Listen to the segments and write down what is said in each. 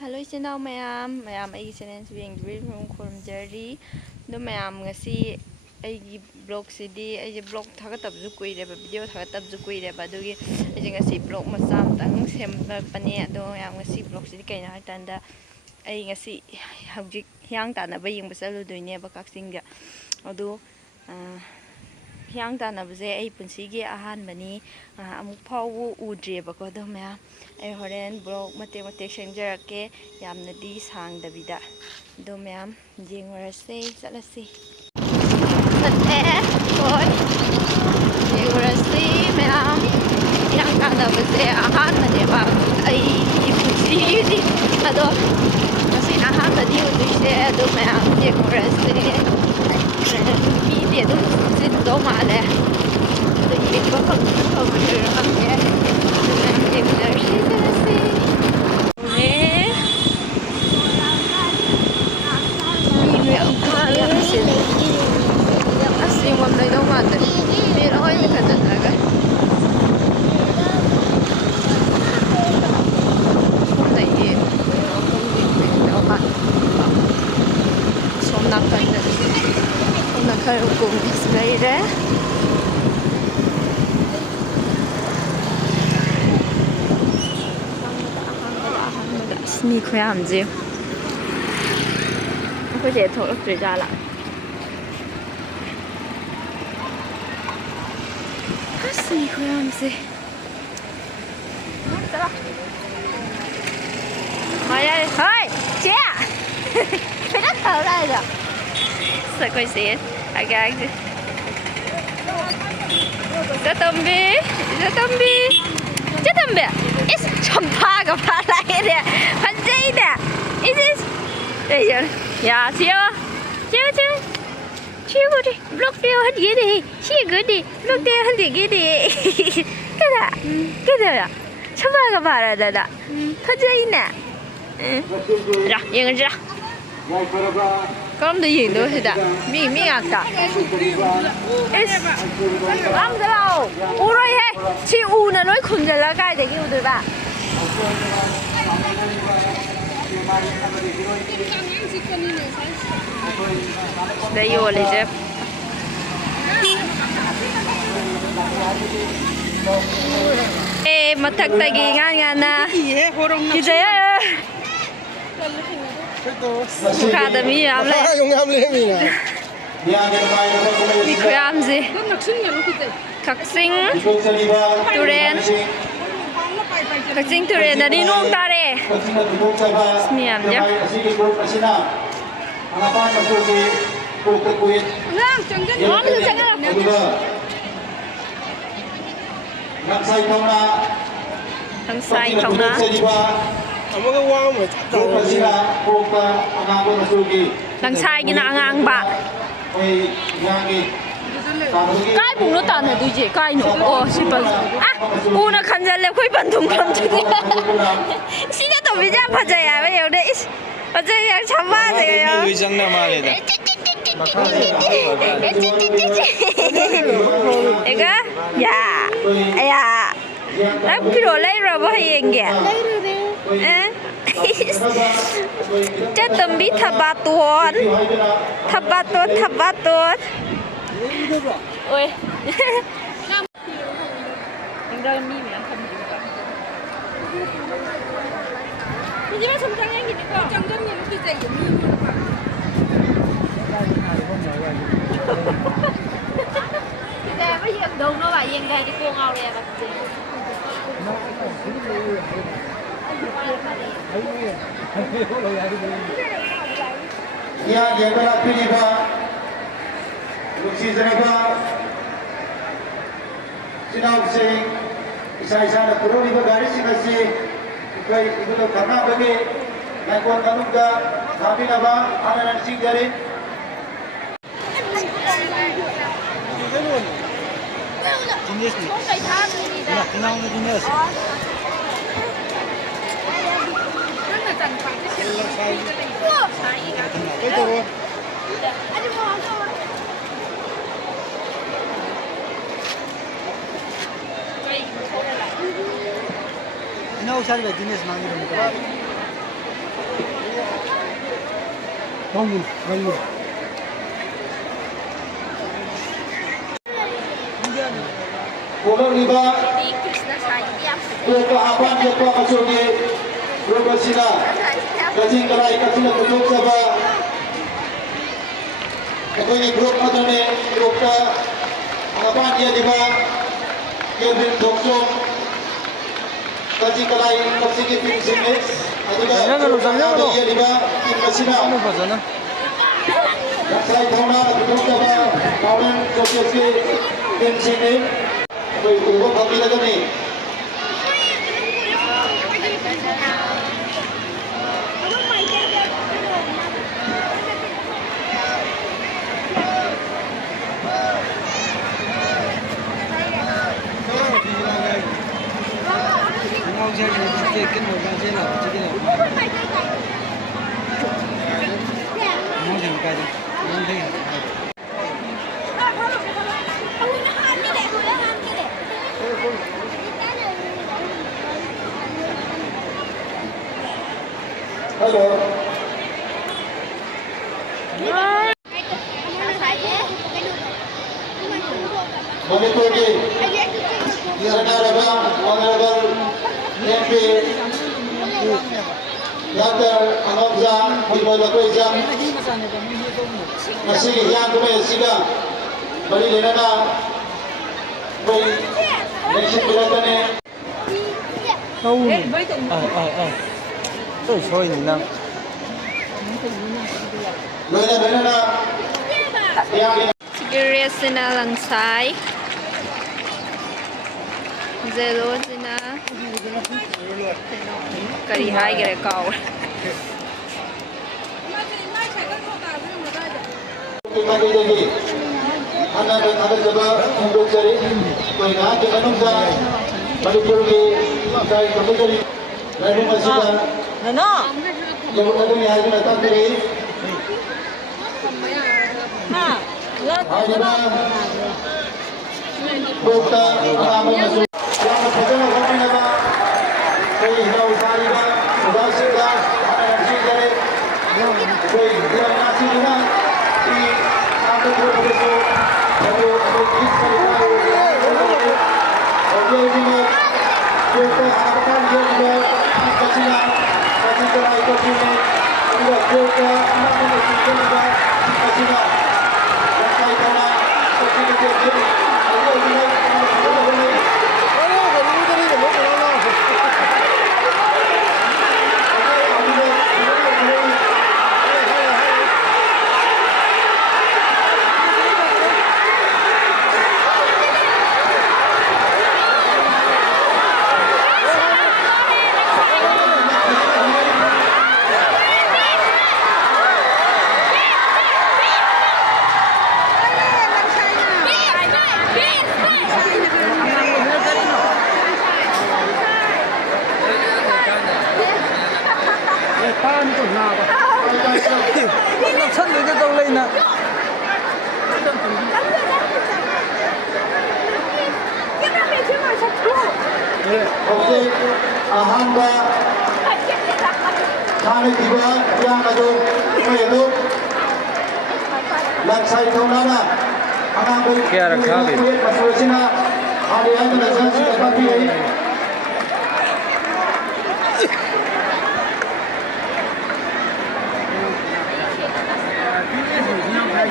Hello ichinaw mayam aigi channel yengdibirimo khurumjari do mayam ngasi aigi blog sidi aigi blog thagatabju kuireba video thagatabju kuireba adugi aigi ngasi blog macha amtang semlakpani ado yam ngasi blog sidi kaina haitanda ai ngasi hawjik hyang tanaba yengba chaludoineba Kaksingda ado hyang tanabase ai punsigi ahanbani amuk phawbu udrebako do mayam ai horen blog matek sengjarake yamnadi sangdabida do mayam jengwarase chalase hoy jengwarase mayam hyang tanabase ahanbaneba ai punsigi ado ngasi ahanbadi udise do mayam jengwarase midi dum do male do yekba khangye mi khuyamji ko je thok jala mi khuyamji maya hoi che phải đất thở đây rồi sợ coi xịn agak Jatambi is champaga palai panjai is this ya chiu đi block dia hết gì đi chi good đi block dia hết gì đi cái đó champaga palai đó panjai nè ra yang ra 그럼 너 얘도 해다 미 아까 아무데나 오라이 해 지 우는 너희 군절라 가야 되기 우들 봐 네 요리지 에 마탁다기 ꯉꯥ나 기자야 Kada mi am le. Mi khuyam gì? Kaksing Turen là đi nung ta đây. Mi am nhá. Thằng say không na. Đằng sai cái nào ngang bạ cái bụng nó tàn là tôi chỉ cái nữa xin bận u nó khăn ra là khối bận thùng thùng chứ xin nó tổng bị ra phải chạy à bây giờ đấy phải chạy à chăm ba rồi đấy cơ dạ dạ đấy cái đồ lấy rồi bao nhiêu kìa Jatambi thabaton ôi anh đây mi mày ăn không gì cả nhưng mà không trang gì nữa trang rất nhiều cái gì cũng như cái bây giờ đông nó vậy cái cái cô ngầu này Ya jebala piliba luksi zanaba sinau se isa na puro ni gari sinasi kai itu to karna bagi nai kon kanungga kami naba anan sing gari jenis ni nah kenal ni jenis cái đồ nó sao vậy jenis mang đi Vamos, vamos. ꯄꯣꯛꯂꯛꯂꯤꯕ ꯄꯣꯛꯄ ꯍꯥꯞꯄꯥꯟ ꯌꯣꯛꯄ ꯃꯆꯨꯒꯤ group ꯑꯁꯤꯅ ꯀꯛꯆꯤꯡ ꯀꯂꯥꯏ ꯀꯛꯆꯤꯡꯗ ꯄꯨꯊꯣꯛꯆꯕ ꯑꯩꯈꯣꯏꯒꯤ group ꯑꯗꯨꯅꯤ ꯒ꯭ꯔꯨꯞꯇ ꯍꯥꯞꯄꯥꯟ ꯌꯦꯜꯂꯤꯕ Calvin Thongchom ꯀꯛꯆꯤꯡ ꯀꯂꯥꯏ ꯀꯛꯆꯤꯡꯒꯤ ꯇꯤꯝꯁꯤꯡꯅꯤ ꯑꯗꯨꯒ ꯌꯦꯜꯂꯤꯕ ꯇꯤꯝ ꯑꯁꯤꯅ ꯉꯁꯥꯏ ꯊꯧꯅꯥꯅ ꯄꯨꯊꯣꯛꯆꯕ ꯄꯥꯎꯔꯦꯟ ꯖꯣꯁꯦꯐꯀꯤ ꯇꯤꯝꯁꯤꯡꯅꯤ ꯑꯩꯈꯣꯏ ꯎꯕ ꯐꯪꯕꯤꯔꯒꯅꯤ Hello. Manipurki Sanaraba Honorable MP Dr. Anokja Hibolakojam Masih yang kami siga beri lenana koi nation bilatane Tahu. Sorry nang. Lenana yang Sige race sina langsay. Zero sina. Kari hai gare kaw. Kami lagi anak dan anak sebab untuk cari koi nak kita nungsa Manipurki dari kami dari lalu masih Nana. yang ada ni hari datang dari Hajima Bukta Alamanya yang berbeza kami nama koi hidup sehari ba sudah sudah ada yang dari koi yang nasi juga di aku berbeza lalu berbeza Oke ini Bukta harapan dia juga kecil kecil itu sini juga Bukta anak juga kecil Chân đâu lên nè. Oke, ahamba kami tiba yang ada itu laksai taunana akan berkulit masuk sini ada yang terasa seperti ini. Hãy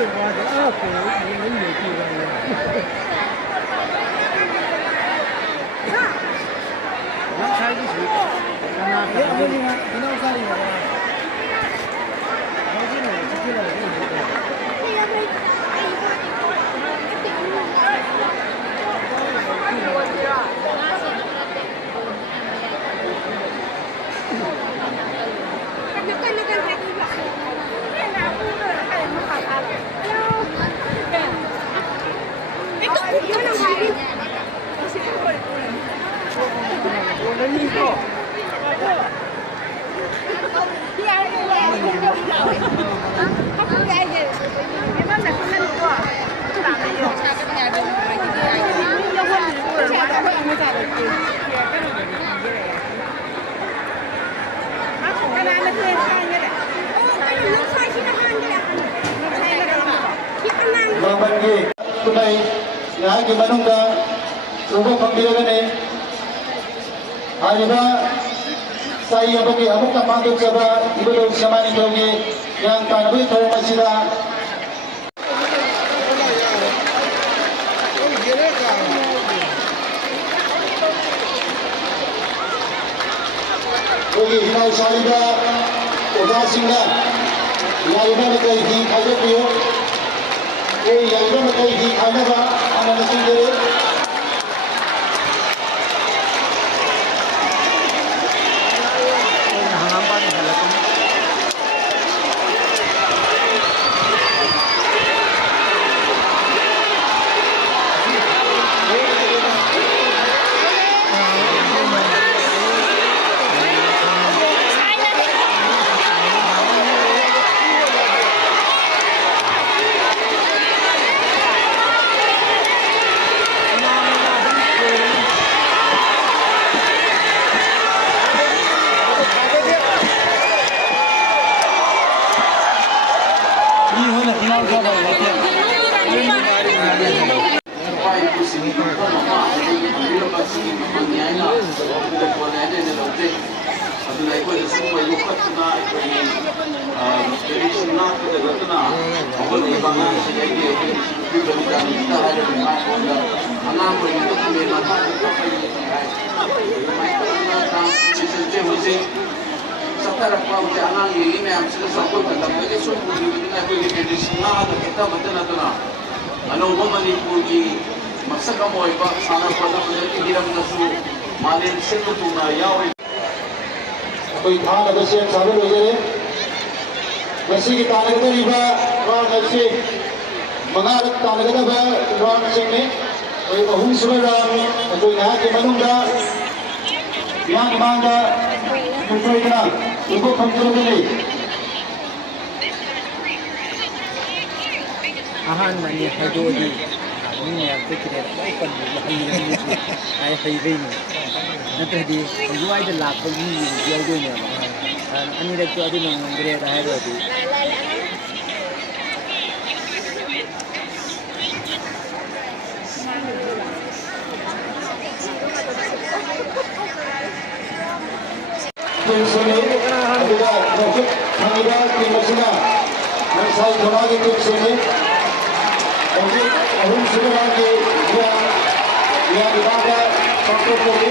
subscribe cho kênh Ghiền Mì Gõ để không bỏ lỡ những video hấp dẫn. ꯉꯥꯏꯍꯥꯛꯀꯤ ꯃꯅꯨꯡꯗ ꯎꯕ ꯐꯪꯕꯤꯔꯒꯅꯤ ꯍꯥꯏꯔꯤꯕ ꯆꯍꯤ ꯑꯃꯒꯤ ꯑꯃꯨꯛꯇ ꯄꯥꯡꯊꯣꯛꯆꯕ ꯏꯕꯨꯙꯧ ꯁꯦꯛꯃꯥꯏ ꯅꯤꯡꯊꯧꯒꯤ ꯍꯤꯌꯥꯡ ꯇꯥꯟꯅꯕꯒꯤ ꯊꯧꯔꯝ ꯑꯁꯤꯗ ꯑꯩꯈꯣꯏꯒꯤ ꯍꯤꯅꯥꯎ ꯁꯥꯔꯤꯕ ꯑꯣꯖꯥꯁꯤꯡꯅ ꯌꯥꯔꯤꯕ ꯃꯈꯩ ꯍꯤ ꯈꯥꯏꯗꯣꯛꯄꯤꯌꯨ ꯌꯥꯔꯤꯕ ꯃꯈꯩ ꯍꯤ ꯈꯥꯏꯅꯕ ꯍꯥꯟꯅ ꯅꯤꯡꯁꯤꯡꯖꯔꯤ ꯑꯅꯧꯕ ꯃꯅꯤꯄꯨꯔꯒꯤ ꯃꯁꯛ ꯑꯃ ꯑꯣꯏꯕ ꯁꯥꯟꯅ ꯈꯣꯠꯅꯕꯒꯤ ꯍꯤꯔꯝꯗꯁꯨ ꯃꯥꯂꯦꯝ ꯁꯤꯟꯕ ꯊꯨꯡꯅ ꯌꯥꯎꯔꯤ ꯑꯩꯈꯣꯏ ꯊꯥꯅꯕ ꯁꯦꯝ ꯁꯥꯕ ꯂꯣꯏꯖꯔꯦ ꯉꯁꯤꯒꯤ ꯇꯥꯟꯅꯒꯗꯧꯔꯤꯕ ꯔꯥꯎꯟ ꯑꯁꯤ ꯃꯉꯥꯔꯛ ꯇꯥꯟꯅꯒꯗꯕ ꯔꯥꯎꯟꯁꯤꯡꯅꯤ ꯑꯩꯈꯣꯏ ꯑꯍꯨꯝꯁꯨꯕ ꯔꯥꯎꯟ ꯑꯩꯈꯣꯏ ꯉꯥꯏꯍꯥꯛꯀꯤ ꯃꯅꯨꯡꯗ ꯃꯤꯌꯥꯝ ꯃꯃꯥꯡꯗ ꯁꯣꯏꯗꯅ ꯎꯕ ꯐꯪꯖꯔꯒꯅꯤ ꯑꯍꯥꯟꯕꯅꯤ ꯍꯥꯏꯗꯣꯛꯑꯗꯤ ꯃꯤ ꯃꯌꯥꯝ ꯆꯠꯈꯤꯗꯦ ꯂꯣꯏ ꯄꯟꯕ ꯍꯩꯔꯕꯅꯤ ꯍꯩꯕꯩꯅꯤ ꯅꯠꯇ꯭ꯔꯗꯤ ꯑꯗꯨꯋꯥꯏꯗ ꯂꯥꯛꯄ ꯃꯤ ꯌꯥꯎꯗꯣꯏꯅꯦꯕ ꯑꯅꯤꯔꯛꯇꯣ ꯑꯗꯨꯅ ꯉꯝꯗ꯭ꯔꯦꯗ ꯍꯥꯏꯔꯨꯔꯗꯤ ꯑꯗꯨꯒ ꯅꯣꯡꯆꯨꯞ ꯊꯪꯉꯤꯕ ꯇꯤꯝ ꯑꯁꯤꯅ ꯉꯁꯥꯏ ꯊꯧꯅꯥꯒꯤ ꯇꯤꯝꯁꯤꯡꯅꯤ ꯍꯧꯖꯤꯛ ꯑꯍꯨꯝꯁꯨꯕ ꯔꯥꯎꯟꯒꯤ ꯃꯤꯌꯥꯝꯒꯤꯗꯃꯛꯇ ꯄꯥꯡꯊꯣꯛꯆꯔꯤ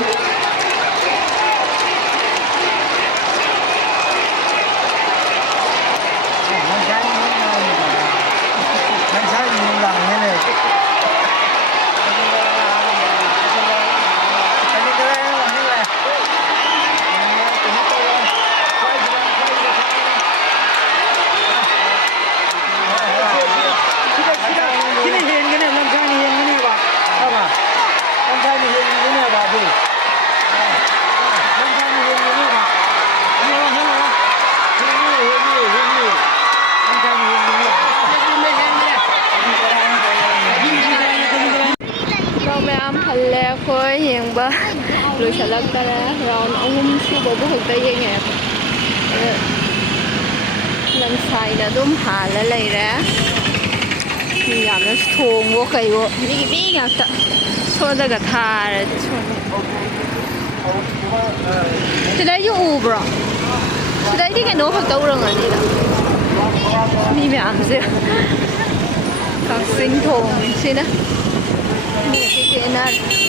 ꯍꯜꯂꯦ ꯑꯩꯈꯣꯏ ꯌꯦꯡꯕ ꯂꯣꯏꯁꯤꯜꯂꯛꯇꯔꯦ ꯔꯥꯎꯟ ꯑꯍꯨꯝ ꯁꯨꯕꯕꯨ ꯈꯛꯇ ꯌꯦꯡꯉꯦ ꯂꯝꯁꯥꯏꯗ ꯑꯗꯨꯝ ꯍꯥꯜꯂ ꯂꯩꯔꯦ ꯃꯤ ꯌꯥꯝꯅꯁꯨ ꯊꯣꯡꯕꯣ ꯀꯩꯕꯣ ꯃꯤꯒꯤ ꯃꯤ ꯉꯥꯛꯇ ꯁꯣꯗꯒ ꯊꯥꯔꯗꯤ ꯁꯤꯗꯩꯗꯤ ꯎꯕ꯭ꯔꯣ ꯁꯤꯗꯩꯗꯤ ꯀꯩꯅꯣ ꯈꯛꯇ ꯎꯔꯝꯒꯅꯤꯗ ꯃꯤ ꯃꯌꯥꯝꯁꯦ ꯀꯛꯆꯤꯡ ꯊꯣꯡꯁꯤꯅ ꯃꯤ ꯀꯦꯟꯅꯔꯦ